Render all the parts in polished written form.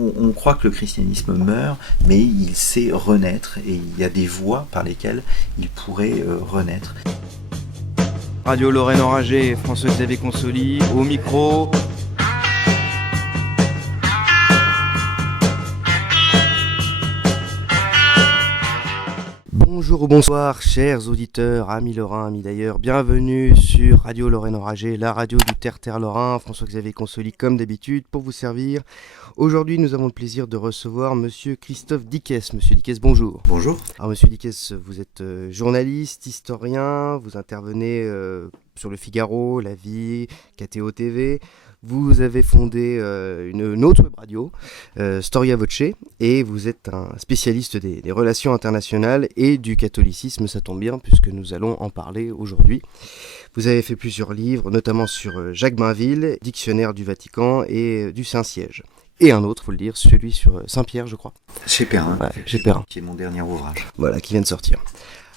on croit que le christianisme meurt, mais il sait renaître, et il y a des voies par lesquelles il pourrait renaître. Radio Lorraine Enragée, François-Xavier Consoli, au micro. Bonjour ou bonsoir, chers auditeurs, amis lorrains, amis d'ailleurs. Bienvenue sur Radio Lorraine Enragée, la radio du Terre-Terre Lorrain. François-Xavier Consoli, comme d'habitude, pour vous servir. Aujourd'hui, nous avons le plaisir de recevoir Monsieur Christophe Dickès. Monsieur Dickès, bonjour. Bonjour. Alors, Monsieur Dickès, vous êtes journaliste, historien, vous intervenez sur Le Figaro, La Vie, KTO TV. Vous avez fondé une autre web radio, Storia Voce, et vous êtes un spécialiste des relations internationales et du catholicisme, ça tombe bien puisque nous allons en parler aujourd'hui. Vous avez fait plusieurs livres, notamment sur Jacques Bainville, Dictionnaire du Vatican et du Saint-Siège. Et un autre, faut le dire, celui sur Saint-Pierre, je crois. Chez Perrin, ouais, chez Perrin. Qui est mon dernier ouvrage. Voilà, qui vient de sortir.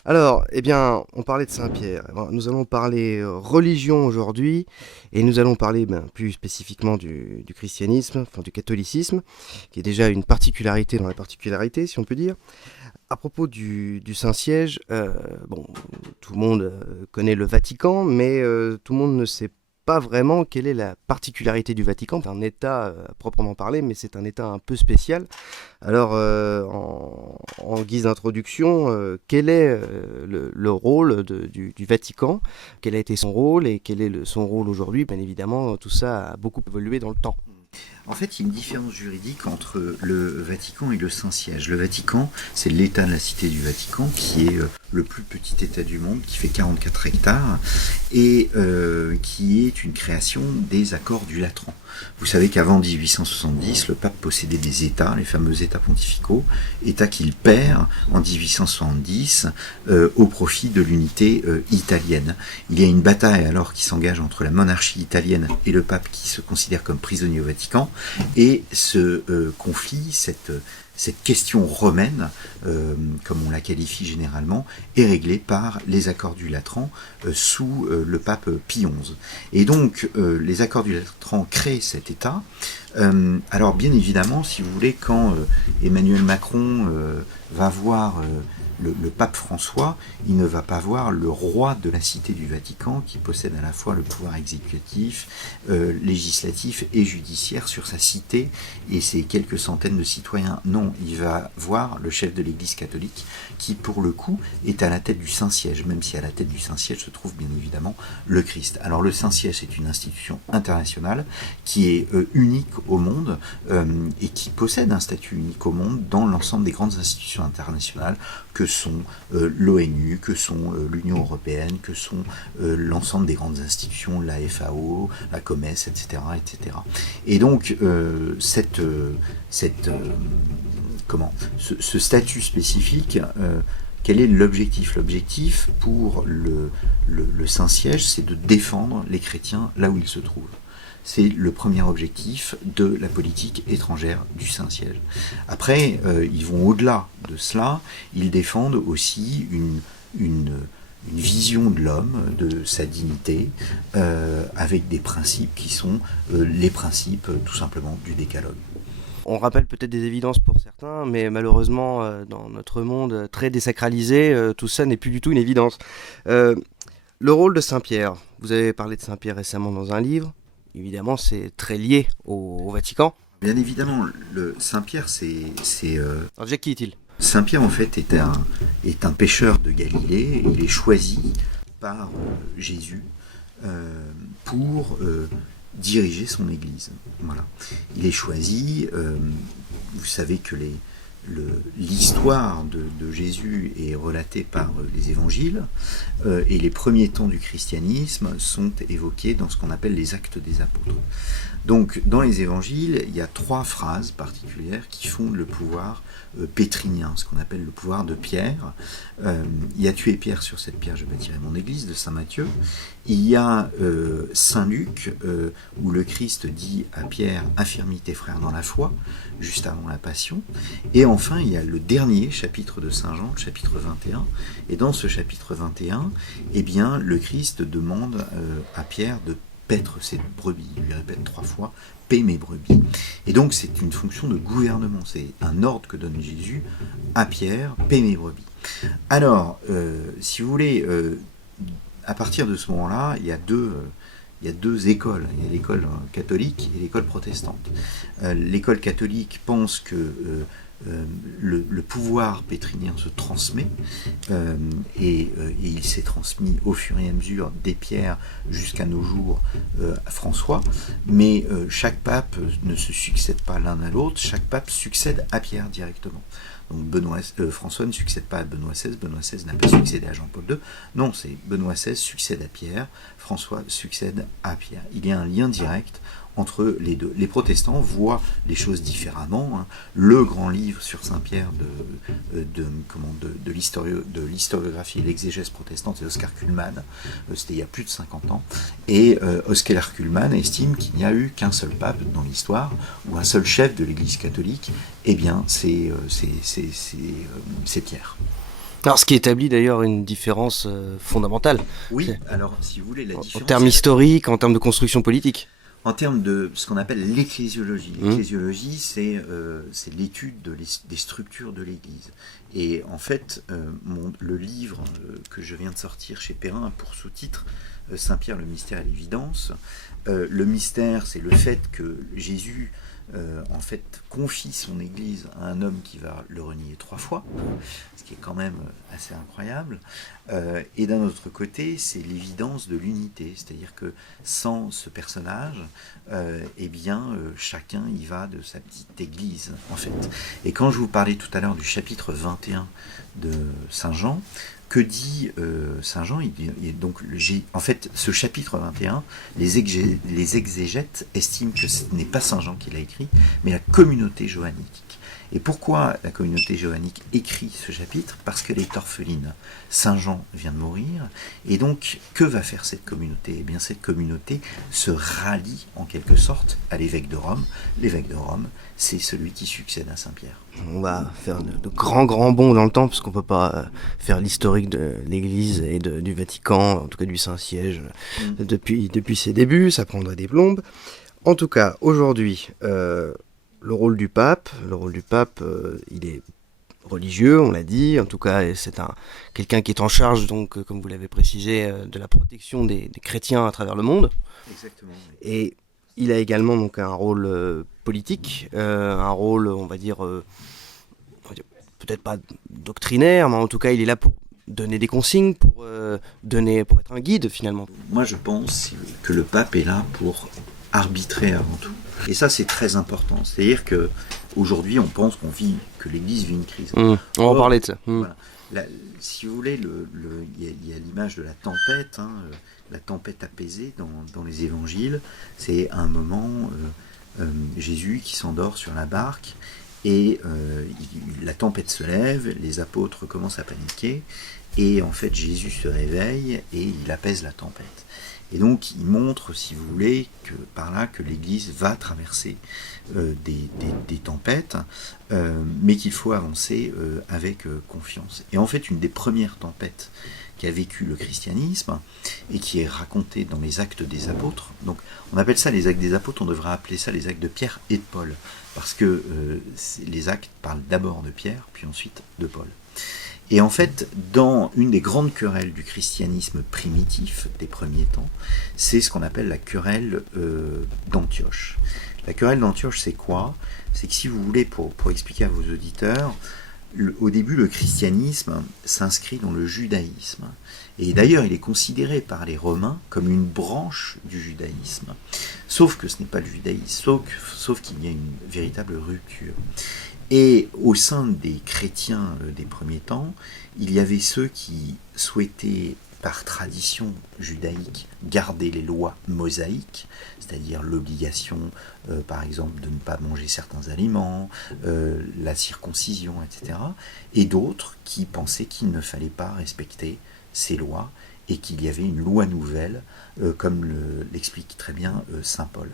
Alors, eh bien, on parlait de Saint-Pierre. Nous allons parler religion aujourd'hui, et nous allons parler plus spécifiquement du christianisme, enfin du catholicisme, qui est déjà une particularité dans la particularité, si on peut dire. À propos du Saint-Siège, tout le monde connaît le Vatican, mais tout le monde ne sait pas vraiment quelle est la particularité du Vatican. C'est un État à proprement parler, mais c'est un État un peu spécial. Alors, en guise d'introduction, quel est le rôle du Vatican? Quel a été son rôle et quel est son rôle aujourd'hui? Bien évidemment, tout ça a beaucoup évolué dans le temps. En fait, il y a une différence juridique entre le Vatican et le Saint-Siège. Le Vatican, c'est l'État de la Cité du Vatican, qui est le plus petit État du monde, qui fait 44 hectares, et qui est une création des accords du Latran. Vous savez qu'avant 1870, le pape possédait des États, les fameux États pontificaux, États qu'il perd en 1870 au profit de l'unité italienne. Il y a une bataille alors qui s'engage entre la monarchie italienne et le pape qui se considère comme prisonnier au Vatican, et ce conflit, cette question romaine, comme on la qualifie généralement, est réglée par les accords du Latran sous le pape Pie XI. Et donc, les accords du Latran créent cet État. Alors, bien évidemment, si vous voulez, quand Emmanuel Macron va voir le pape François, il ne va pas voir le roi de la Cité du Vatican, qui possède à la fois le pouvoir exécutif, législatif et judiciaire sur sa cité et ses quelques centaines de citoyens. Non, il va voir le chef de l'Église catholique, qui pour le coup est à la tête du Saint-Siège, même si à la tête du Saint-Siège se trouve bien évidemment le Christ. Alors le Saint-Siège, c'est une institution internationale qui est unique au monde et qui possède un statut unique au monde dans l'ensemble des grandes institutions internationales que sont l'ONU, que sont l'Union européenne, que sont l'ensemble des grandes institutions, la FAO, la COMES, etc. etc. Et donc ce statut spécifique, quel est l'objectif? L'objectif pour le Saint-Siège, c'est de défendre les chrétiens là où ils se trouvent. C'est le premier objectif de la politique étrangère du Saint-Siège. Après, ils vont au-delà de cela, ils défendent aussi une vision de l'homme, de sa dignité, avec des principes qui sont les principes tout simplement du décalogue. On rappelle peut-être des évidences pour certains, mais malheureusement, dans notre monde très désacralisé, tout ça n'est plus du tout une évidence. Le rôle de Saint-Pierre, vous avez parlé de Saint-Pierre récemment dans un livre. Évidemment, c'est très lié au Vatican. Bien évidemment, le Saint-Pierre, c'est Alors déjà, qui est-il? Saint-Pierre, en fait, est un pêcheur de Galilée. Il est choisi par Jésus pour diriger son Église. Voilà. Il est choisi. Vous savez que l'histoire de Jésus est relatée par les évangiles et les premiers temps du christianisme sont évoqués dans ce qu'on appelle les actes des apôtres. Donc dans les évangiles, il y a 3 phrases particulières qui fondent le pouvoir pétrinien, ce qu'on appelle le pouvoir de Pierre. Il y a tué Pierre, sur cette pierre je bâtirai mon église, de Saint Matthieu. Il y a Saint Luc, où le Christ dit à Pierre, affermis tes frères dans la foi, juste avant la passion. Et enfin, il y a le dernier chapitre de Saint Jean, le chapitre 21. Et dans ce chapitre 21, eh bien, le Christ demande à Pierre de paître ses brebis. Il lui répète 3 fois, paie mes brebis. Et donc c'est une fonction de gouvernement, c'est un ordre que donne Jésus à Pierre, paie mes brebis. Alors, si vous voulez, à partir de ce moment-là, il y a deux écoles. Il y a l'école catholique et l'école protestante. L'école catholique pense que le pouvoir pétrinien se transmet et il s'est transmis au fur et à mesure des Pierres jusqu'à nos jours à François, mais chaque pape ne se succède pas l'un à l'autre, chaque pape succède à Pierre directement. Donc François ne succède pas à Benoît XVI n'a pas succédé à Jean-Paul II. Non, c'est Benoît XVI succède à Pierre, François succède à Pierre. Il y a un lien direct entre les deux. Les protestants voient les choses différemment. Hein. Le grand livre sur Saint-Pierre de l'historiographie et l'exégèse protestante, c'est Oscar Cullmann, c'était il y a plus de 50 ans, et Oscar Cullmann estime qu'il n'y a eu qu'un seul pape dans l'histoire, ou un seul chef de l'Église catholique, eh bien c'est Pierre. Alors, ce qui établit d'ailleurs une différence fondamentale. Oui, alors si vous voulez, la différence... En termes historiques, en termes de construction politique. En termes de ce qu'on appelle l'ecclésiologie. L'ecclésiologie, c'est l'étude des structures de l'Église. Et en fait, le livre que je viens de sortir chez Perrin a pour sous-titre Saint-Pierre, le mystère et l'évidence. Le mystère, c'est le fait que Jésus en fait confie son Église à un homme qui va le renier 3 fois, ce qui est quand même assez incroyable. Et d'un autre côté, c'est l'évidence de l'unité, c'est-à-dire que sans ce personnage, eh bien, chacun y va de sa petite église, en fait. Et quand je vous parlais tout à l'heure du chapitre 21 de Saint Jean, que dit Saint Jean ? En fait, ce chapitre 21, les exégètes estiment que ce n'est pas Saint Jean qui l'a écrit, mais la communauté johannique. Et pourquoi la communauté johannique écrit ce chapitre ? Parce qu'elle est orpheline. Saint Jean vient de mourir, et donc que va faire cette communauté ? Eh bien, cette communauté se rallie en quelque sorte à l'évêque de Rome. L'évêque de Rome, c'est celui qui succède à Saint-Pierre. On va faire de grands bonds dans le temps, parce qu'on ne peut pas faire l'historique de l'Église et du Vatican, en tout cas du Saint-Siège, depuis ses débuts, ça prendrait des plombes. En tout cas, aujourd'hui, le rôle du pape, il est religieux, on l'a dit. En tout cas, c'est quelqu'un qui est en charge, donc, comme vous l'avez précisé, de la protection des chrétiens à travers le monde. Exactement. Et il a également donc un rôle politique, un rôle, on va dire, peut-être pas doctrinaire, mais en tout cas, il est là pour donner des consignes, pour être un guide finalement. Moi, je pense que le pape est là pour arbitrer avant tout. Et ça, c'est très important. C'est-à-dire qu'aujourd'hui, on pense que l'Église vit une crise. On va parler de ça. Voilà. Si vous voulez, il y a l'image de la tempête, la tempête apaisée dans les évangiles. C'est un moment, Jésus qui s'endort sur la barque, et la tempête se lève, les apôtres commencent à paniquer, et en fait, Jésus se réveille et il apaise la tempête. Et donc, il montre, si vous voulez, par là que l'Église va traverser des tempêtes, mais qu'il faut avancer avec confiance. Et en fait, une des premières tempêtes qu'a vécu le christianisme, et qui est racontée dans les actes des apôtres, donc on appelle ça les actes des apôtres, on devrait appeler ça les actes de Pierre et de Paul, parce que les actes parlent d'abord de Pierre, puis ensuite de Paul. Et en fait, dans une des grandes querelles du christianisme primitif des premiers temps, c'est ce qu'on appelle la querelle d'Antioche. La querelle d'Antioche, c'est quoi ? C'est que si vous voulez, pour expliquer à vos auditeurs, au début, le christianisme s'inscrit dans le judaïsme. Et d'ailleurs, il est considéré par les Romains comme une branche du judaïsme. Sauf que ce n'est pas le judaïsme, sauf qu'il y a une véritable rupture. Et au sein des chrétiens des premiers temps, il y avait ceux qui souhaitaient, par tradition judaïque, garder les lois mosaïques, c'est-à-dire l'obligation, par exemple, de ne pas manger certains aliments, la circoncision, etc. Et d'autres qui pensaient qu'il ne fallait pas respecter ces lois et qu'il y avait une loi nouvelle, comme l'explique très bien saint Paul.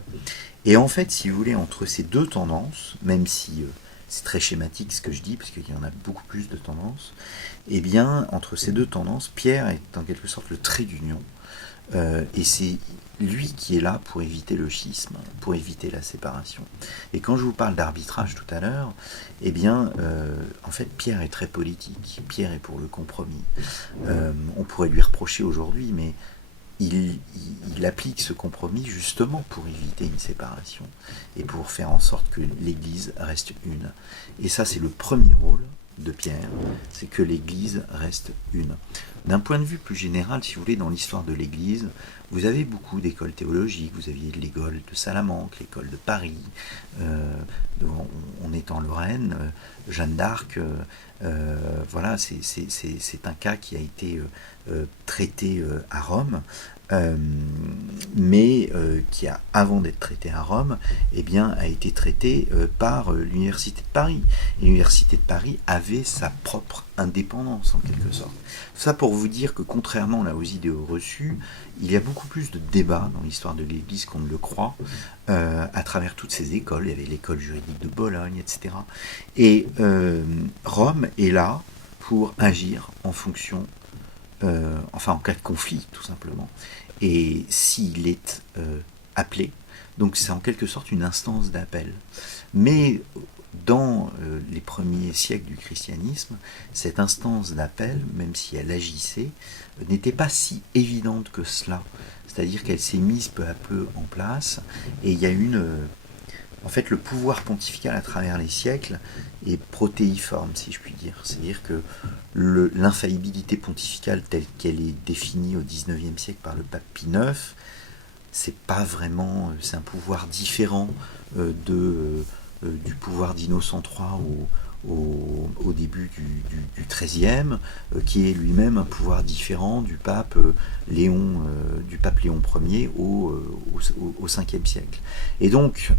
Et en fait, si vous voulez, entre ces deux tendances, même si c'est très schématique ce que je dis, parce qu'il y en a beaucoup plus de tendances, eh bien, entre ces deux tendances, Pierre est en quelque sorte le trait d'union Et c'est lui qui est là pour éviter le schisme, pour éviter la séparation. Et quand je vous parle d'arbitrage tout à l'heure, eh bien, en fait, Pierre est très politique. Pierre est pour le compromis. On pourrait lui reprocher aujourd'hui, mais il applique ce compromis justement pour éviter une séparation et pour faire en sorte que l'Église reste une. Et ça, c'est le premier rôle de Pierre, c'est que l'Église reste une. D'un point de vue plus général, si vous voulez, dans l'histoire de l'Église, vous avez beaucoup d'écoles théologiques, vous aviez l'école de Salamanque, l'école de Paris, on est en Lorraine, Jeanne d'Arc, voilà, c'est un cas qui a été traité à Rome, mais qui a, avant d'être traité à Rome, eh bien, a été traité par l'Université de Paris. Et l'Université de Paris avait sa propre indépendance, en quelque sorte. Ça pour vous dire que, contrairement là aux idéaux reçus, il y a beaucoup plus de débats dans l'histoire de l'Église qu'on ne le croit, à travers toutes ces écoles. Il y avait l'école juridique de Bologne, etc. Et Rome est là pour agir en fonction, enfin en cas de conflit, tout simplement. Et s'il est appelé, donc c'est en quelque sorte une instance d'appel. Mais dans les premiers siècles du christianisme, cette instance d'appel, même si elle agissait, n'était pas si évidente que cela. C'est-à-dire qu'elle s'est mise peu à peu en place, et il y a en fait, le pouvoir pontifical à travers les siècles est protéiforme, si je puis dire. C'est-à-dire que l'infaillibilité pontificale telle qu'elle est définie au XIXe siècle par le pape Pie IX, c'est pas vraiment, c'est un pouvoir différent du pouvoir d'Innocent III au début du XIIIe, qui est lui-même un pouvoir différent du pape Léon Ier au Ve siècle. Et donc,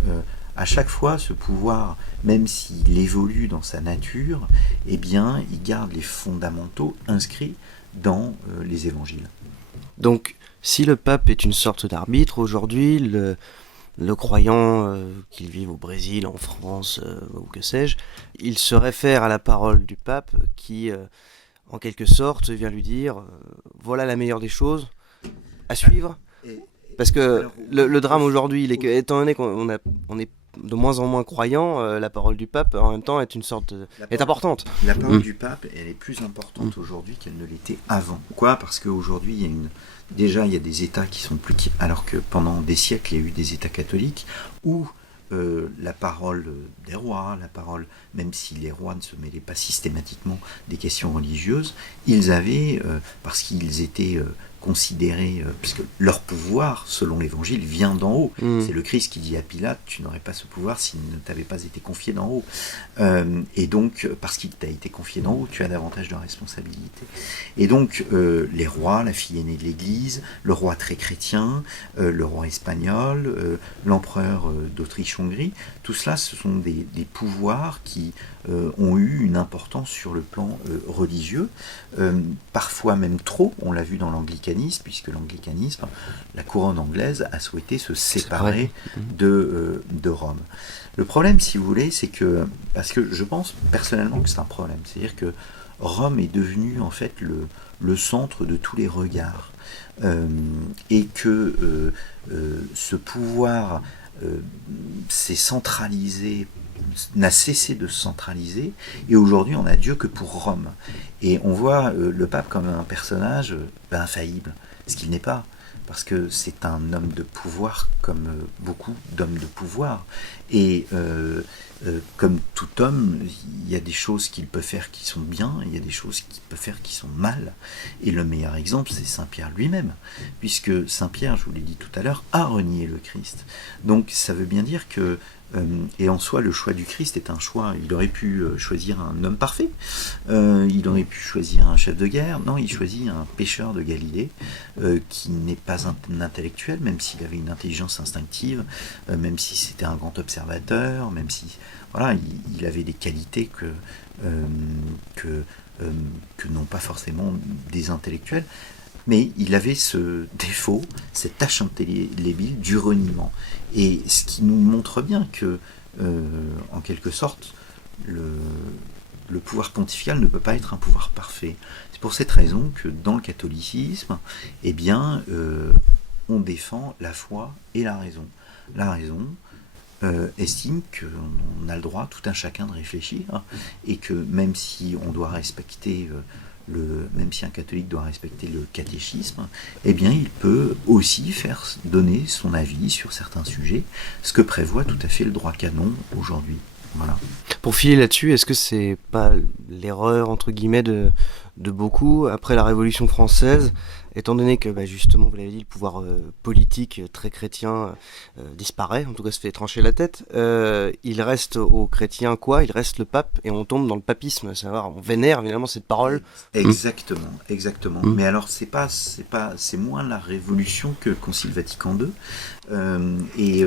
à chaque fois, ce pouvoir, même s'il évolue dans sa nature, eh bien, il garde les fondamentaux inscrits dans les évangiles. Donc, si le pape est une sorte d'arbitre, aujourd'hui, le croyant, qu'il vive au Brésil, en France, ou que sais-je, il se réfère à la parole du pape qui, en quelque sorte, vient lui dire voilà la meilleure des choses à suivre. Parce que le drame aujourd'hui, il est que, étant donné qu'on est de moins en moins croyants, la parole du pape, en même temps, est importante. La parole du pape, elle est plus importante aujourd'hui qu'elle ne l'était avant. Pourquoi ? Parce qu'aujourd'hui, déjà, il y a des États qui sont plus... Alors que pendant des siècles, il y a eu des États catholiques où la parole des rois, même si les rois ne se mêlaient pas systématiquement des questions religieuses, ils avaient, parce qu'ils étaient considérés, puisque leur pouvoir, selon l'Évangile, vient d'en haut. C'est le Christ qui dit à Pilate, tu n'aurais pas ce pouvoir s'il ne t'avait pas été confié d'en haut. Et donc, parce qu'il t'a été confié d'en haut, tu as davantage de responsabilités. Et donc, les rois, la fille aînée de l'Église, le roi très chrétien, le roi espagnol, l'empereur d'Autriche-Hongrie, tout cela, ce sont des pouvoirs qui ont eu une importance sur le plan religieux, parfois même trop, on l'a vu dans l'anglicanisme, puisque l'anglicanisme, la couronne anglaise a souhaité se séparer de Rome. Le problème, si vous voulez, c'est que, parce que je pense personnellement que c'est un problème, c'est-à-dire que Rome est devenu en fait le centre de tous les regards, et que ce pouvoir s'est centralisé, n'a cessé de se centraliser, et aujourd'hui on n'a Dieu que pour Rome. Et on voit le pape comme un personnage infaillible, ce qu'il n'est pas, parce que c'est un homme de pouvoir comme beaucoup d'hommes de pouvoir. Et comme tout homme, il y a des choses qu'il peut faire qui sont bien, et il y a des choses qu'il peut faire qui sont mal. Et le meilleur exemple, c'est Saint Pierre lui-même, puisque Saint Pierre, je vous l'ai dit tout à l'heure, a renié le Christ. Donc ça veut bien dire que et en soi, le choix du Christ est un choix. Il aurait pu choisir un homme parfait, il aurait pu choisir un chef de guerre. Non, il choisit un pêcheur de Galilée qui n'est pas un intellectuel, même s'il avait une intelligence instinctive, même si c'était un grand observateur, même si voilà, il avait des qualités que n'ont pas forcément des intellectuels. Mais il avait ce défaut, cette tâche indélébile du reniement. Et ce qui nous montre bien que, en quelque sorte, le pouvoir pontifical ne peut pas être un pouvoir parfait. C'est pour cette raison que dans le catholicisme, eh bien, on défend la foi et la raison. La raison estime qu'on a le droit, tout un chacun, de réfléchir, et que même si on doit respecter même si un catholique doit respecter le catéchisme, eh bien il peut aussi faire donner son avis sur certains sujets, ce que prévoit tout à fait le droit canon aujourd'hui. Voilà. Pour filer là-dessus, est-ce que c'est pas l'erreur, entre guillemets, de beaucoup, après la Révolution française, étant donné que, justement, vous l'avez dit, le pouvoir politique très chrétien disparaît, en tout cas se fait trancher la tête, il reste aux chrétiens quoi? Il reste le pape, et on tombe dans le papisme, c'est-à-dire on vénère évidemment cette parole. Exactement. Mais alors c'est moins la Révolution que le Concile Vatican II, et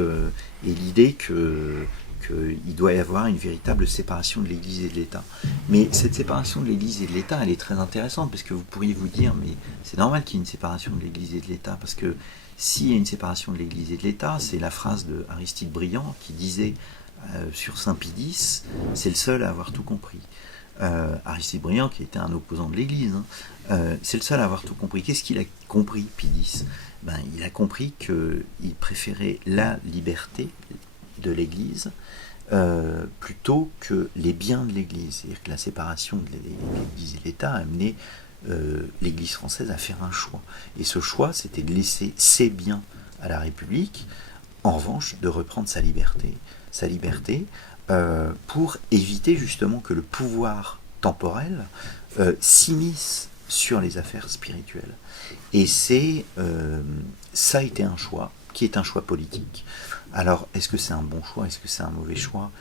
l'idée qu'il doit y avoir une véritable séparation de l'Église et de l'État. Mais cette séparation de l'Église et de l'État, elle est très intéressante, parce que vous pourriez vous dire, mais c'est normal qu'il y ait une séparation de l'Église et de l'État, parce que s'il y a une séparation de l'Église et de l'État, c'est la phrase de Aristide Briand qui disait sur Saint Pie X, c'est le seul à avoir tout compris. Aristide Briand, qui était un opposant de l'Église, c'est le seul à avoir tout compris. Qu'est-ce qu'il a compris, Pie X? Il a compris qu'il préférait la liberté de l'Église plutôt que les biens de l'Église. C'est-à-dire que la séparation de l'Église et de l'État a amené l'Église française à faire un choix. Et ce choix, c'était de laisser ses biens à la République, en revanche, de reprendre sa liberté. Pour éviter justement que le pouvoir temporel s'immisce sur les affaires spirituelles. Et ça a été un choix, qui est un choix politique. Alors, est-ce que c'est un bon choix? Est-ce que c'est un mauvais choix?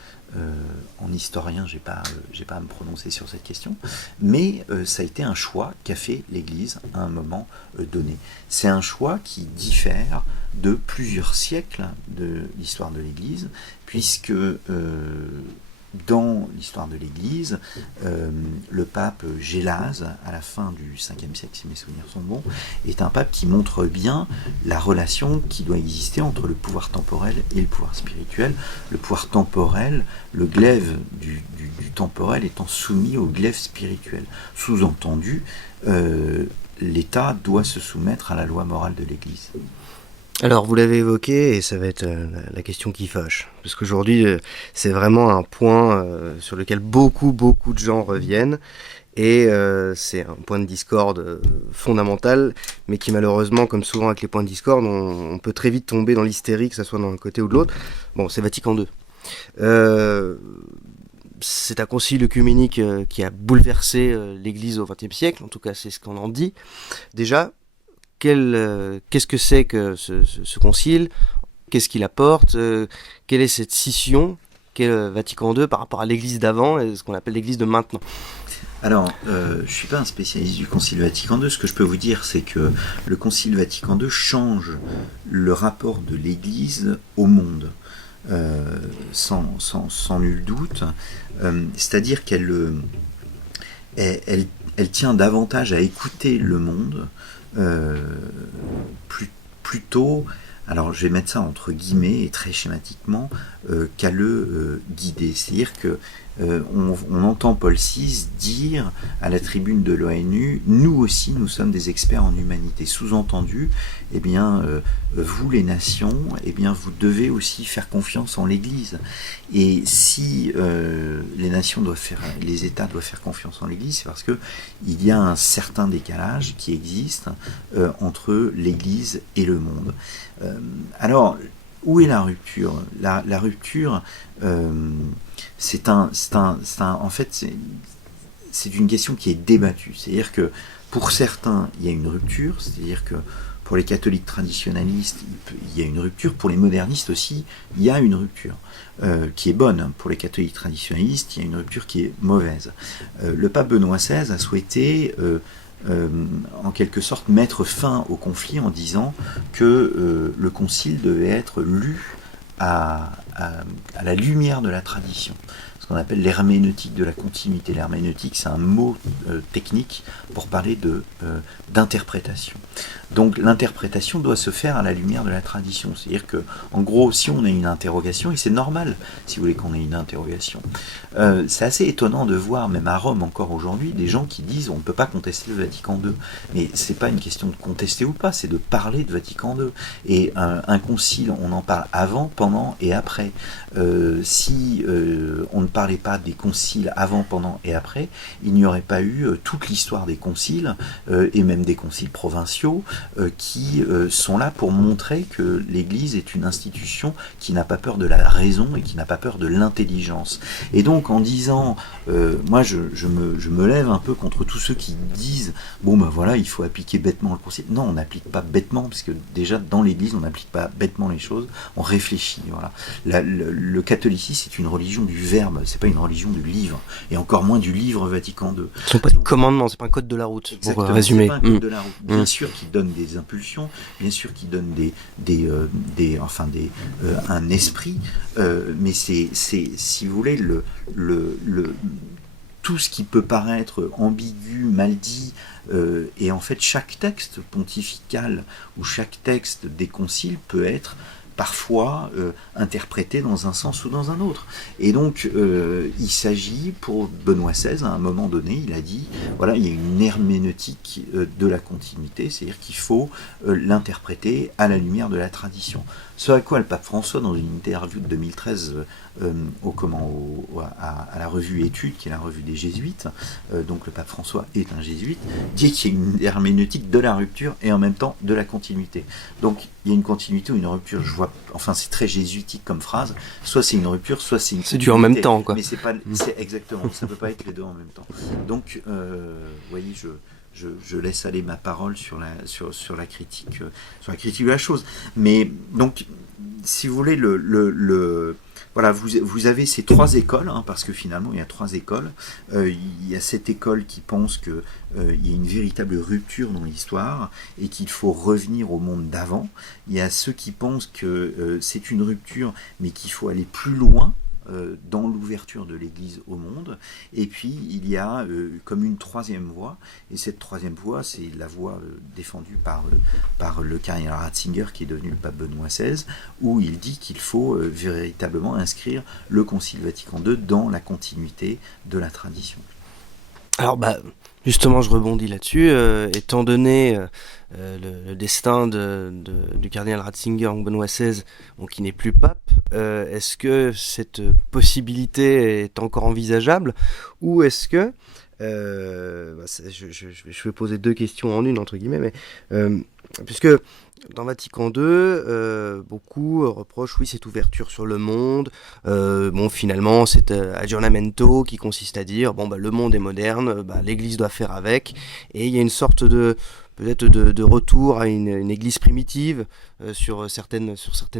En historien, j'ai pas à me prononcer sur cette question, mais ça a été un choix qu'a fait l'Église à un moment donné. C'est un choix qui diffère de plusieurs siècles de l'histoire de l'Église, puisque dans l'histoire de l'Église, le pape Gélase, à la fin du 5e siècle, si mes souvenirs sont bons, est un pape qui montre bien la relation qui doit exister entre le pouvoir temporel et le pouvoir spirituel. Le pouvoir temporel, le glaive du temporel étant soumis au glaive spirituel. Sous-entendu, l'État doit se soumettre à la loi morale de l'Église. Alors, vous l'avez évoqué, et ça va être la question qui fâche. Parce qu'aujourd'hui, c'est vraiment un point sur lequel beaucoup de gens reviennent. Et c'est un point de discorde fondamental, mais qui malheureusement, comme souvent avec les points de discorde, on peut très vite tomber dans l'hystérie, que ce soit d'un côté ou de l'autre. Bon, c'est Vatican II. C'est un concile œcuménique qui a bouleversé l'Église au XXe siècle, en tout cas c'est ce qu'on en dit. Déjà, qu'est-ce que c'est que ce concile? Qu'est-ce qu'il apporte? Quelle est cette scission qu'est Vatican II par rapport à l'Église d'avant et ce qu'on appelle l'Église de maintenant? Alors, je ne suis pas un spécialiste du Concile Vatican II. Ce que je peux vous dire, c'est que le Concile Vatican II change le rapport de l'Église au monde, sans nul doute. C'est-à-dire qu'elle tient davantage à écouter le monde, plutôt, alors je vais mettre ça entre guillemets et très schématiquement, qu'à le guider. C'est-à-dire que on entend Paul VI dire à la tribune de l'ONU, nous aussi nous sommes des experts en humanité. Sous-entendu, eh bien, vous les nations, eh bien, vous devez aussi faire confiance en l'Église. Et si les États doivent faire confiance en l'Église, c'est parce que il y a un certain décalage qui existe entre l'Église et le monde. Alors, où est la rupture? La rupture, en fait, c'est une question qui est débattue. C'est-à-dire que pour certains, il y a une rupture, c'est-à-dire que pour les catholiques traditionnalistes, il y a une rupture. Pour les modernistes aussi, il y a une rupture qui est bonne. Pour les catholiques traditionnalistes, il y a une rupture qui est mauvaise. Le pape Benoît XVI a souhaité en quelque sorte mettre fin au conflit en disant que le concile devait être lu à la lumière de la tradition. Ce qu'on appelle l'herméneutique de la continuité. L'herméneutique, c'est un mot technique pour parler d'interprétation. Donc l'interprétation doit se faire à la lumière de la tradition. C'est-à-dire que, en gros, si on a une interrogation, et c'est normal, si vous voulez, qu'on ait une interrogation, c'est assez étonnant de voir, même à Rome encore aujourd'hui, des gens qui disent on ne peut pas contester le Vatican II. Mais c'est pas une question de contester ou pas, c'est de parler de Vatican II. Et un concile, on en parle avant, pendant et après. Si on ne parlait pas des conciles avant, pendant et après, il n'y aurait pas eu toute l'histoire des conciles, et même des conciles provinciaux, qui sont là pour montrer que l'Église est une institution qui n'a pas peur de la raison et qui n'a pas peur de l'intelligence. Et donc en disant, moi je me lève un peu contre tous ceux qui disent, bon ben voilà, il faut appliquer bêtement le concile. Non, on n'applique pas bêtement, parce que déjà dans l'Église, on n'applique pas bêtement les choses, on réfléchit. Voilà. Le catholicisme, c'est une religion du verbe, c'est pas une religion du livre, et encore moins du livre Vatican II. Ce ne sont pas des commandements, c'est pas un code de la route, pour résumer. C'est pas un code de la route. Bien sûr qu'il donne des impulsions, bien sûr qu'il donne un esprit, mais c'est, si vous voulez, tout ce qui peut paraître ambigu, mal dit, et en fait chaque texte pontifical ou chaque texte des conciles peut être parfois interprété dans un sens ou dans un autre. Et donc, il s'agit, pour Benoît XVI, à un moment donné, il a dit, voilà, il y a une herméneutique de la continuité, c'est-à-dire qu'il faut l'interpréter à la lumière de la tradition. Ce à quoi le pape François, dans une interview de 2013 à la revue Études, qui est la revue des Jésuites, donc le pape François est un jésuite, dit qu'il y a une herméneutique de la rupture et en même temps de la continuité. Donc il y a une continuité ou une rupture, enfin c'est très jésuitique comme phrase, soit c'est une rupture, soit c'est une continuité. C'est du en même temps, quoi. Mais c'est pas, c'est exactement, ça peut pas être les deux en même temps. Donc, vous voyez, je laisse aller ma parole sur la critique de la chose. Mais donc, si vous voulez, voilà, vous avez ces trois écoles, hein, parce que finalement il y a trois écoles. Il y a cette école qui pense que il y a une véritable rupture dans l'histoire et qu'il faut revenir au monde d'avant. Il y a ceux qui pensent que c'est une rupture, mais qu'il faut aller plus loin dans l'ouverture de l'Église au monde. Et puis il y a comme une troisième voie, et cette troisième voie, c'est la voie défendue par le cardinal Ratzinger, qui est devenu le pape Benoît XVI, où il dit qu'il faut véritablement inscrire le Concile Vatican II dans la continuité de la tradition. Alors justement, je rebondis là-dessus, étant donné le destin du cardinal Ratzinger, donc Benoît XVI, qui n'est plus pape, est-ce que cette possibilité est encore envisageable, ou est-ce que, je vais poser deux questions en une, entre guillemets, mais puisque dans Vatican II, beaucoup reprochent cette ouverture sur le monde. Finalement, c'est aggiornamento qui consiste à dire le monde est moderne, l'Église doit faire avec, et il y a une sorte de peut-être de retour à une église primitive sur certaines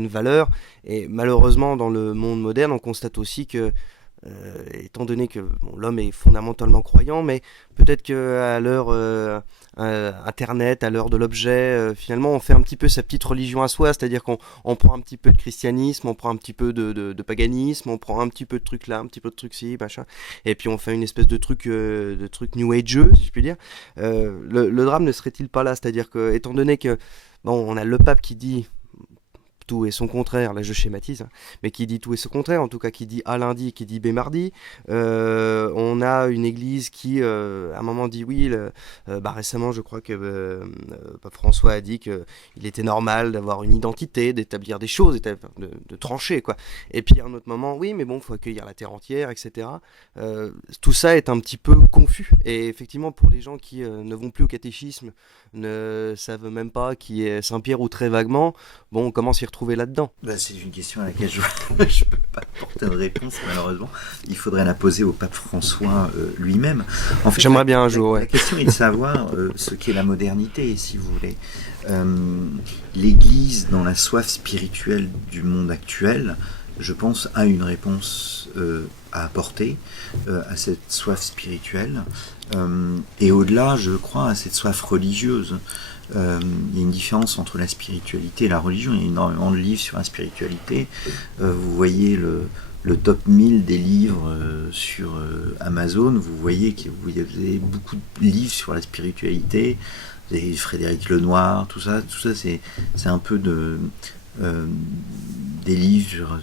valeurs. Et malheureusement, dans le monde moderne, on constate aussi que étant donné que l'homme est fondamentalement croyant, mais peut-être qu'à l'heure Internet, à l'heure de l'objet, finalement on fait un petit peu sa petite religion à soi, c'est-à-dire qu'on prend un petit peu de christianisme, on prend un petit peu de paganisme, on prend un petit peu de truc là, un petit peu de truc ci, machin, et puis on fait une espèce de truc new ageux, si je puis dire. Le drame ne serait-il pas là, c'est-à-dire que, étant donné que on a le pape qui dit tout et son contraire, là je schématise, mais qui dit tout et son contraire, en tout cas qui dit A lundi, qui dit B mardi. On a une église qui, à un moment, dit oui, récemment je crois que Pape François a dit qu'il était normal d'avoir une identité, d'établir des choses, de trancher, quoi. Et puis à un autre moment, oui, mais il faut accueillir la terre entière, etc. Tout ça est un petit peu confus. Et effectivement, pour les gens qui ne vont plus au catéchisme, ne savent même pas qui est Saint-Pierre ou très vaguement, on commence à y retrouver là-dedans. C'est une question à laquelle je ne peux pas apporter de réponse, malheureusement. Il faudrait la poser au pape François lui-même. En fait, j'aimerais bien un jour. La question est de savoir ce qu'est la modernité, si vous voulez. L'Église, dans la soif spirituelle du monde actuel, je pense, a une réponse à apporter à cette soif spirituelle. Et au-delà, je crois, à cette soif religieuse. Il y a une différence entre la spiritualité et la religion. Il y a énormément de livres sur la spiritualité. Vous voyez le top 1000 des livres Amazon, vous voyez qu'il y a beaucoup de livres sur la spiritualité. Vous avez Frédéric Lenoir, tout ça c'est un peu des livres sur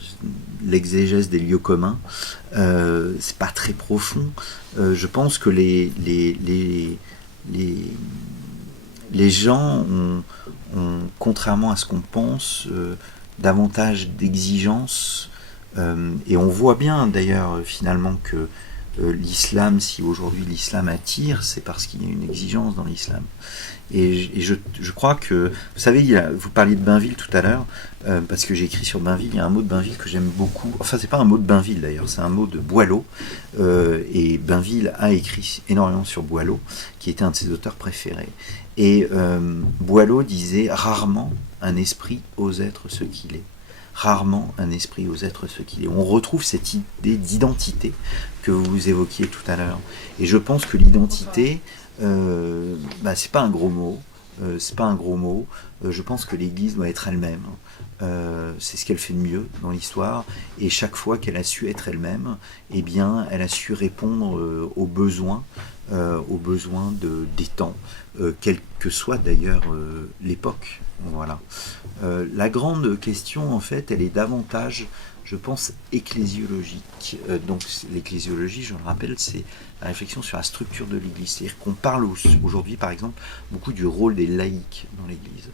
l'exégèse des lieux communs. C'est pas très profond. Je pense que les gens ont, contrairement à ce qu'on pense, davantage d'exigences. Et on voit bien d'ailleurs finalement que l'islam, si aujourd'hui l'islam attire, c'est parce qu'il y a une exigence dans l'islam. Et je crois que, vous savez, vous parliez de Bainville tout à l'heure, parce que j'ai écrit sur Bainville, il y a un mot de Bainville que j'aime beaucoup. Enfin, c'est pas un mot de Bainville d'ailleurs, c'est un mot de Boileau. Et Bainville a écrit énormément sur Boileau, qui était un de ses auteurs préférés. Et Boileau disait: rarement un esprit ose être ce qu'il est. Rarement un esprit ose être ce qu'il est. On retrouve cette idée d'identité que vous évoquiez tout à l'heure. Et je pense que l'identité, c'est pas un gros mot. C'est pas un gros mot. Je pense que l'Église doit être elle-même. C'est ce qu'elle fait de mieux dans l'histoire. Et chaque fois qu'elle a su être elle-même, eh bien, elle a su répondre aux besoins des temps, quelle que soit d'ailleurs l'époque. Voilà. La grande question, en fait, elle est davantage, je pense, ecclésiologique. Donc l'ecclésiologie, je le rappelle, c'est la réflexion sur la structure de l'Église. C'est-à-dire qu'on parle aujourd'hui, par exemple, beaucoup du rôle des laïcs dans l'Église.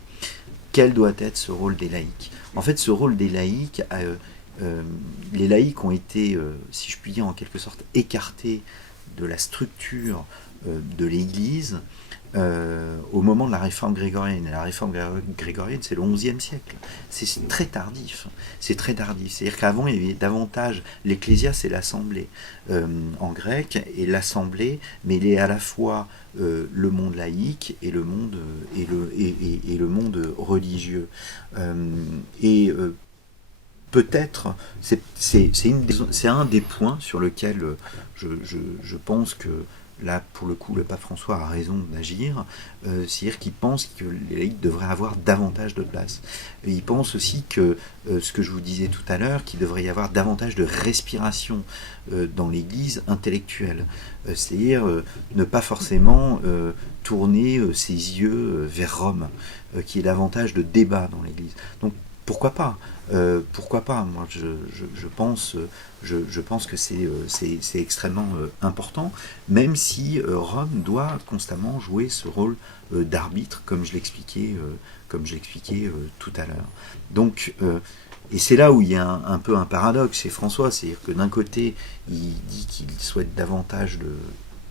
Quel doit être ce rôle des laïcs? En fait, ce rôle des laïcs, les laïcs ont été, si je puis dire, en quelque sorte, écartés de la structure de l'Église au moment de la réforme grégorienne. Et la réforme grégorienne, c'est le XIe siècle. C'est très tardif. C'est très tardif. C'est-à-dire qu'avant, il y avait davantage... L'ecclésia, c'est l'assemblée en grec, et l'assemblée mêlait à la fois le monde laïque et le monde, et le monde religieux. Peut-être, c'est un des points sur lequel je pense que là, pour le coup, le pape François a raison d'agir, c'est-à-dire qu'il pense que les laïcs devraient avoir davantage de place. Et il pense aussi que, ce que je vous disais tout à l'heure, qu'il devrait y avoir davantage de respiration dans l'Église intellectuelle. C'est-à-dire ne pas forcément tourner ses yeux vers Rome, qu'il y ait davantage de débat dans l'Église. Donc, pourquoi pas? Moi, je pense que c'est extrêmement important, même si Rome doit constamment jouer ce rôle d'arbitre, comme je l'expliquais tout à l'heure. Donc, et c'est là où il y a un peu un paradoxe chez François, c'est-à-dire que d'un côté, il dit qu'il souhaite davantage de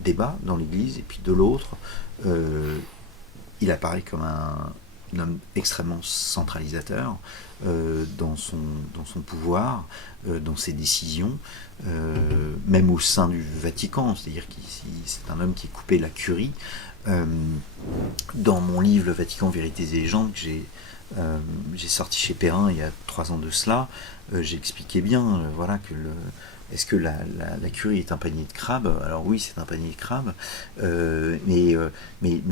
débat dans l'Église, et puis de l'autre, il apparaît comme un homme extrêmement centralisateur dans son pouvoir, dans ses décisions, même au sein du Vatican, c'est-à-dire que c'est un homme qui est coupé de la curie. Dans mon livre Le Vatican, Vérités et légendes, que j'ai sorti chez Perrin il y a 3 ans de cela, j'ai expliqué bien que est-ce que la curie est un panier de crabes? Alors oui, c'est un panier de crabes, mais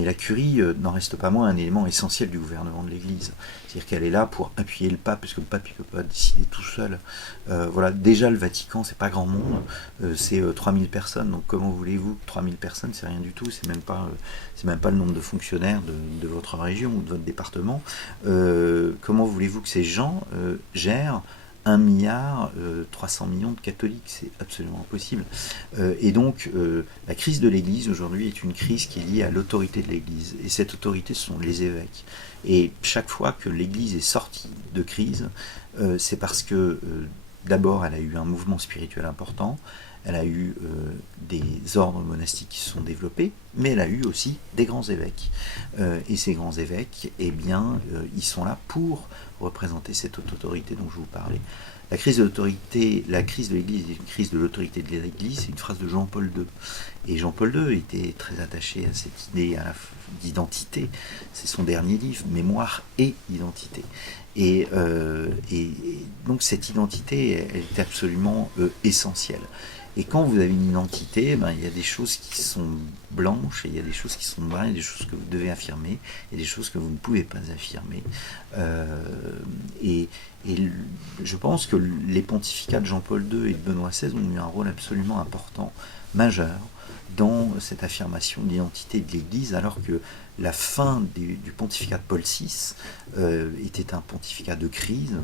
la curie n'en reste pas moins un élément essentiel du gouvernement de l'Église. C'est-à-dire qu'elle est là pour appuyer le pape, parce que le pape ne peut pas décider tout seul. Déjà le Vatican, c'est pas grand monde, c'est 3000 personnes, donc comment voulez-vous que 3000 personnes, c'est rien du tout, c'est même pas le nombre de fonctionnaires de votre région ou de votre département. Comment voulez-vous que ces gens gèrent 1 milliard 300 millions de catholiques? C'est absolument impossible. Et donc, la crise de l'Église aujourd'hui est une crise qui est liée à l'autorité de l'Église. Et cette autorité, ce sont les évêques. Et chaque fois que l'Église est sortie de crise, c'est parce que, d'abord, elle a eu un mouvement spirituel important, elle a eu des ordres monastiques qui se sont développés, mais elle a eu aussi des grands évêques. Et ces grands évêques, eh bien, ils sont là pour représenter cette autorité dont je vous parlais. La crise de l'Église est une crise de l'autorité de l'Église, c'est une phrase de Jean-Paul II. Et Jean-Paul II était très attaché à cette idée d'identité. C'est son dernier livre, Mémoire et identité. Et donc cette identité, elle est absolument essentielle. Et quand vous avez une identité, il y a des choses qui sont blanches et il y a des choses qui sont noires, il y a des choses que vous devez affirmer et des choses que vous ne pouvez pas affirmer. Et Et je pense que les pontificats de Jean-Paul II et de Benoît XVI ont eu un rôle absolument important, majeur, dans cette affirmation de l'identité de l'Église, alors que la fin du pontificat de Paul VI était un pontificat de crise,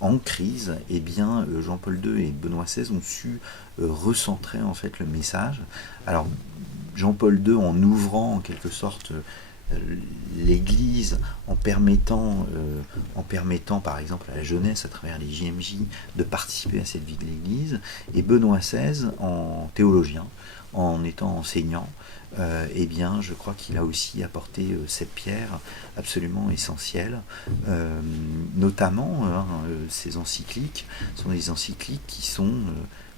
en crise, et bien Jean-Paul II et Benoît XVI ont su recentrer en fait le message. Alors Jean-Paul II, en ouvrant en quelque sorte l'Église, en permettant par exemple à la jeunesse, à travers les JMJ, de participer à cette vie de l'Église, et Benoît XVI, en théologien, en étant enseignant, eh bien, je crois qu'il a aussi apporté cette pierre absolument essentielle, notamment ces encycliques sont des encycliques qui sont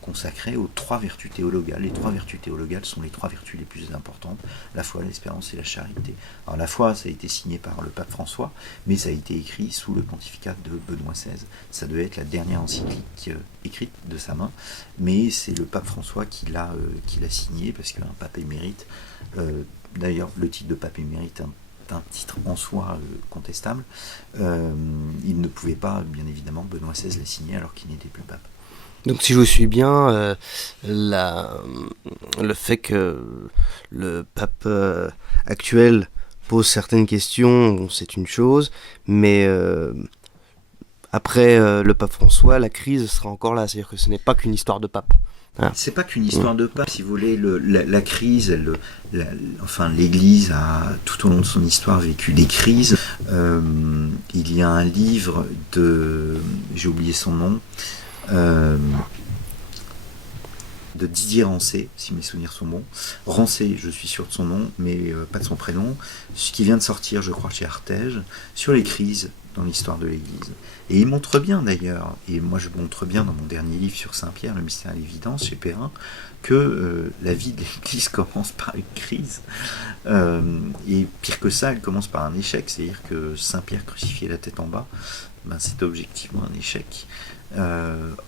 consacrées aux 3 vertus théologales. Les 3 vertus théologales sont les 3 vertus les plus importantes, la foi, l'espérance et la charité. Alors la foi, ça a été signé par le pape François, mais ça a été écrit sous le pontificat de Benoît XVI. Ça devait être la dernière encyclique écrite de sa main, mais c'est le pape François qui l'a signé, parce qu'un pape émérite, d'ailleurs le titre de pape émérite est un titre en soi contestable, il ne pouvait pas, bien évidemment, Benoît XVI l'a signé alors qu'il n'était plus pape. Donc si je vous suis bien, le fait que le pape actuel pose certaines questions, bon, c'est une chose, mais après le pape François, la crise sera encore là, c'est-à-dire que ce n'est pas qu'une histoire de pape. Ah. C'est pas qu'une histoire de pape, si vous voulez, la crise, enfin l'Église a tout au long de son histoire vécu des crises. Il y a un livre j'ai oublié son nom, de Didier Rancé, si mes souvenirs sont bons. Rancé, je suis sûr de son nom, mais pas de son prénom, ce qui vient de sortir, je crois, chez Artege, sur les crises dans l'histoire de l'Église. Et il montre bien d'ailleurs, et moi je montre bien dans mon dernier livre sur Saint-Pierre, le mystère à l'évidence, chez Perrin, que la vie de l'Église commence par une crise. Et pire que ça, elle commence par un échec, c'est-à-dire que Saint-Pierre crucifié la tête en bas, c'est objectivement un échec.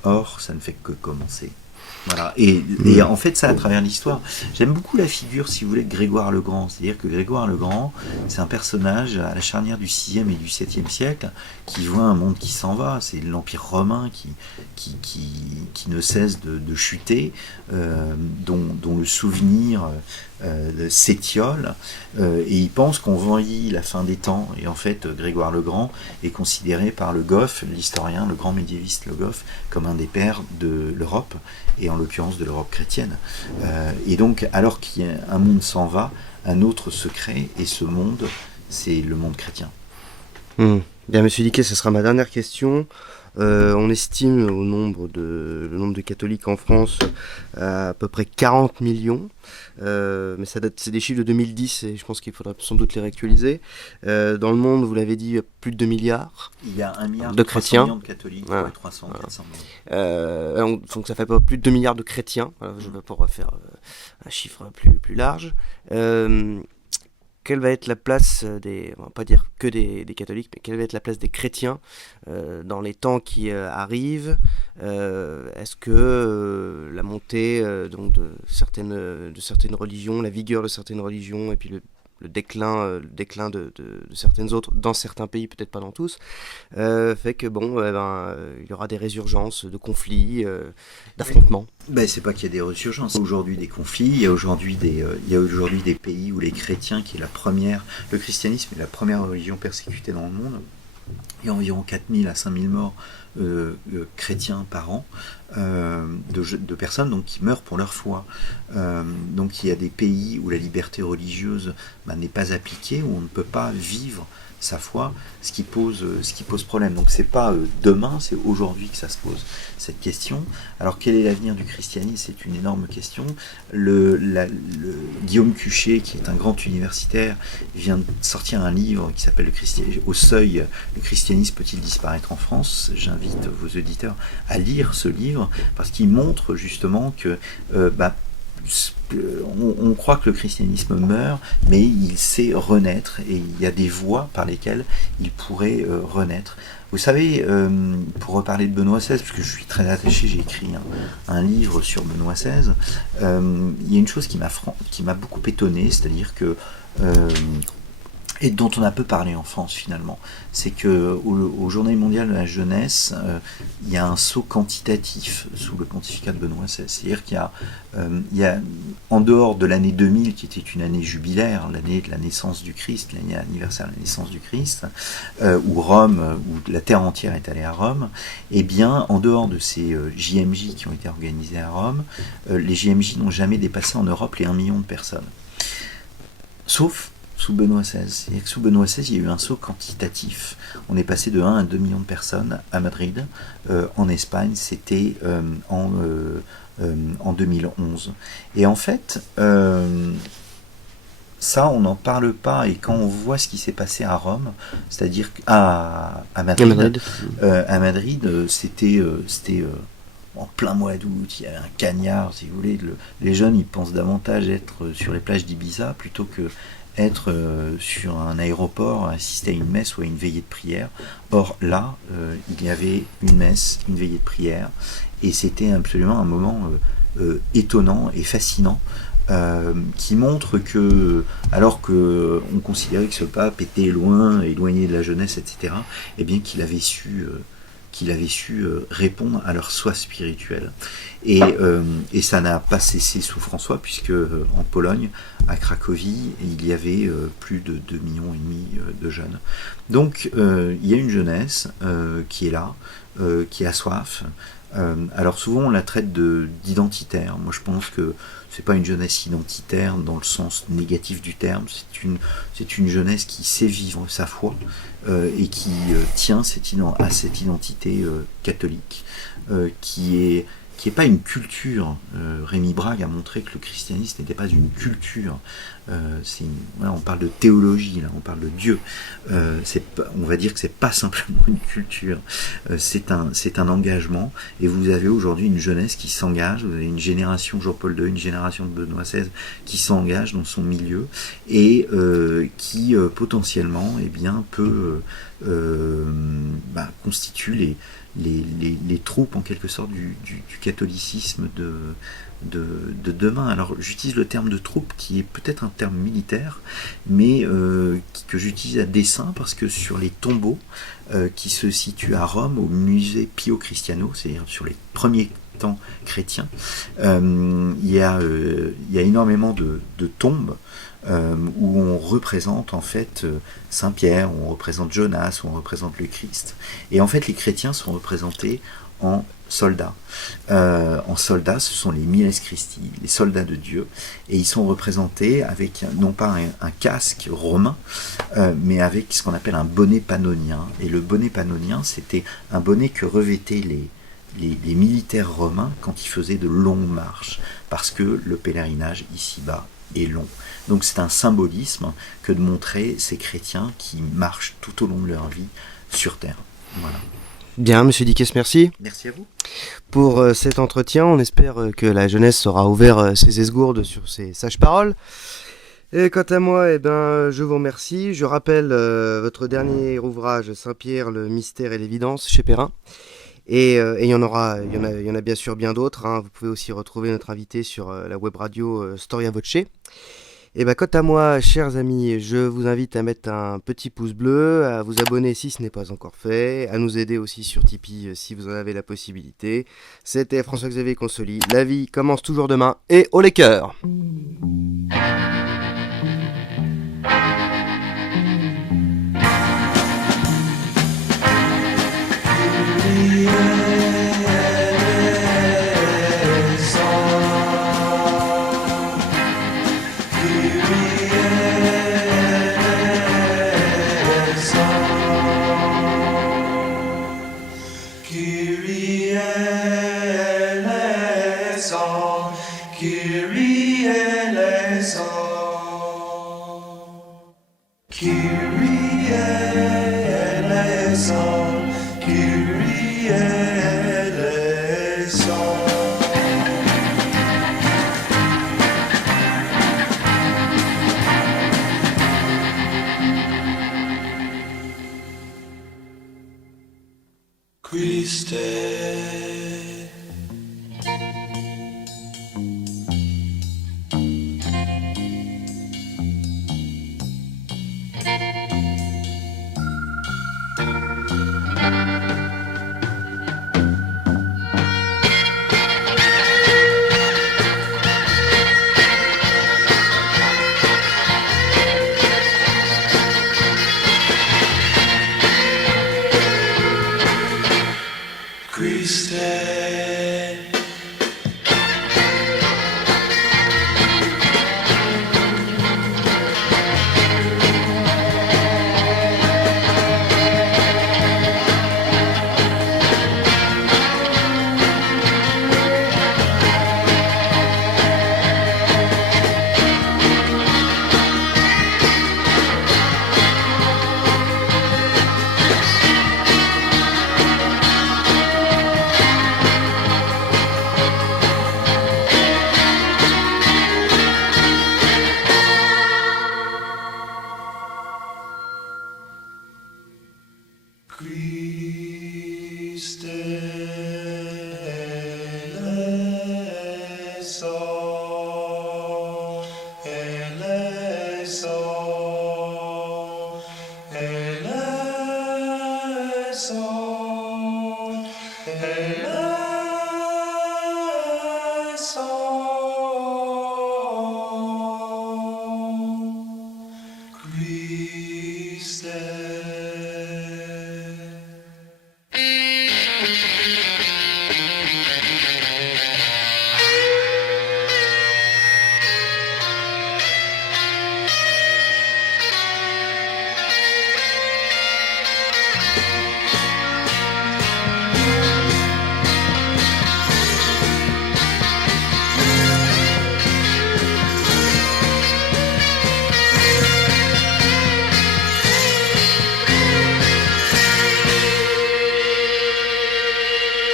Or, ça ne fait que commencer. Voilà. Et en fait, ça à travers l'histoire. J'aime beaucoup la figure, si vous voulez, de Grégoire le Grand. C'est-à-dire que Grégoire le Grand, c'est un personnage à la charnière du 6e et du 7e siècle qui voit un monde qui s'en va. C'est l'Empire romain qui ne cesse de chuter, dont le souvenir s'étiole, et il pense qu'on vieillit la fin des temps. Et en fait, Grégoire le Grand est considéré par Le Goff, l'historien, le grand médiéviste Le Goff, comme un des pères de l'Europe, et en l'occurrence de l'Europe chrétienne. Et donc, alors qu'un monde s'en va, un autre se crée, et ce monde, c'est le monde chrétien. Bien, monsieur Diquet, ce sera ma dernière question. On estime le nombre de catholiques en France à peu près 40 millions, mais c'est des chiffres de 2010 et je pense qu'il faudra sans doute les réactualiser. Dans le monde, vous l'avez dit, plus de 2 milliards. Il y a 1 milliard de chrétiens. Millions de catholiques, voilà. 300, 400 millions. Donc ça fait pas plus de 2 milliards de chrétiens. Voilà, je vais pouvoir faire un chiffre plus large. Quelle va être la place on va pas dire que des catholiques, mais quelle va être la place des chrétiens dans les temps qui arrivent? Est-ce que la montée donc de certaines religions, la vigueur de certaines religions, et puis le déclin de certaines autres, dans certains pays, peut-être pas dans tous, fait que il y aura des résurgences de conflits, d'affrontements. C'est pas qu'il y a des résurgences. Il y a aujourd'hui des conflits, il y a aujourd'hui des pays où les chrétiens, le christianisme est la première religion persécutée dans le monde. Il y a environ 4000 à 5000 morts chrétiens par an, de personnes donc, qui meurent pour leur foi. Donc il y a des pays où la liberté religieuse n'est pas appliquée, où on ne peut pas vivre sa foi, ce qui pose problème. Donc c'est pas demain, c'est aujourd'hui que ça se pose, cette question. Alors quel est l'avenir du christianisme? C'est une énorme question. Guillaume Cuchet, qui est un grand universitaire, vient de sortir un livre qui s'appelle Au seuil, le christianisme peut-il disparaître en France? J'invite vos auditeurs à lire ce livre, parce qu'il montre justement que on croit que le christianisme meurt, mais il sait renaître, et il y a des voies par lesquelles il pourrait renaître. Vous savez, pour reparler de Benoît XVI, parce que je suis très attaché, j'ai écrit un livre sur Benoît XVI, il y a une chose qui m'a beaucoup étonné, c'est-à-dire que et dont on a peu parlé en France finalement. C'est que aux Journées mondiales de la jeunesse, il y a un saut quantitatif sous le pontificat de Benoît XVI. C'est-à-dire qu'il y a, en dehors de l'année 2000, qui était une année jubilaire, l'année de la naissance du Christ, l'année anniversaire de la naissance du Christ, où Rome, où la terre entière est allée à Rome, et bien en dehors de ces JMJ qui ont été organisés à Rome, les JMJ n'ont jamais dépassé en Europe les 1 million de personnes. Sauf sous Benoît XVI. C'est-à-dire que sous Benoît XVI, il y a eu un saut quantitatif. On est passé de 1 à 2 millions de personnes à Madrid. En Espagne, c'était en 2011. Et en fait, ça, on n'en parle pas. Et quand on voit ce qui s'est passé à Rome, c'est-à-dire à Madrid, c'était en plein mois d'août, il y avait un cagnard, si vous voulez. Les jeunes, ils pensent davantage être sur les plages d'Ibiza plutôt que être sur un aéroport, assister à une messe ou à une veillée de prière. Or là, il y avait une messe, une veillée de prière, et c'était absolument un moment étonnant et fascinant, qui montre que, alors qu'on considérait que ce pape était loin, éloigné de la jeunesse, etc., eh bien qu'il avait su répondre à leur soif spirituelle. Et ça n'a pas cessé sous François, puisque en Pologne, à Cracovie, il y avait plus de 2,5 millions de jeunes. Donc il y a une jeunesse qui est là, qui a soif. Alors souvent on la traite d'identitaire. Moi je pense que c'est pas une jeunesse identitaire dans le sens négatif du terme, c'est une jeunesse qui sait vivre sa foi et qui tient à cette identité catholique, qui est pas une culture. Rémi Brague a montré que le christianisme n'était pas une culture. On parle de théologie, là, on parle de Dieu. On va dire que c'est pas simplement une culture. C'est un engagement. Et vous avez aujourd'hui une jeunesse qui s'engage. Vous avez une génération Jean-Paul II, une génération de Benoît XVI qui s'engage dans son milieu et qui potentiellement, eh bien, peut constitue les troupes en quelque sorte du catholicisme de demain. Alors j'utilise le terme de troupe qui est peut-être un terme militaire, mais que j'utilise à dessein parce que sur les tombeaux qui se situent à Rome au musée Pio Cristiano, c'est-à-dire sur les premiers temps chrétiens, il y a énormément de tombes où on représente en fait Saint-Pierre, où on représente Jonas, où on représente le Christ. Et en fait, les chrétiens sont représentés en soldats. En soldats, ce sont les Miles Christi, les soldats de Dieu, et ils sont représentés avec non pas un casque romain, mais avec ce qu'on appelle un bonnet pannonien. Et le bonnet pannonien, c'était un bonnet que revêtaient les militaires romains quand ils faisaient de longues marches, parce que le pèlerinage ici-bas est long. Donc c'est un symbolisme que de montrer ces chrétiens qui marchent tout au long de leur vie sur terre. Voilà. Bien, monsieur Dickès, merci. Merci à vous. Pour cet entretien, on espère que la jeunesse aura ouvert ses esgourdes sur ces sages paroles. Et quant à moi, je vous remercie. Je rappelle votre dernier ouvrage, Saint-Pierre, le mystère et l'évidence, chez Perrin. Et il y en a bien sûr bien d'autres. Vous pouvez aussi retrouver notre invité sur la web radio Storia Voce. Et quant à moi, chers amis, je vous invite à mettre un petit pouce bleu, à vous abonner si ce n'est pas encore fait, à nous aider aussi sur Tipeee si vous en avez la possibilité. C'était François-Xavier Consoli. La vie commence toujours demain et haut les cœurs. Christe.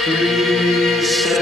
Christe.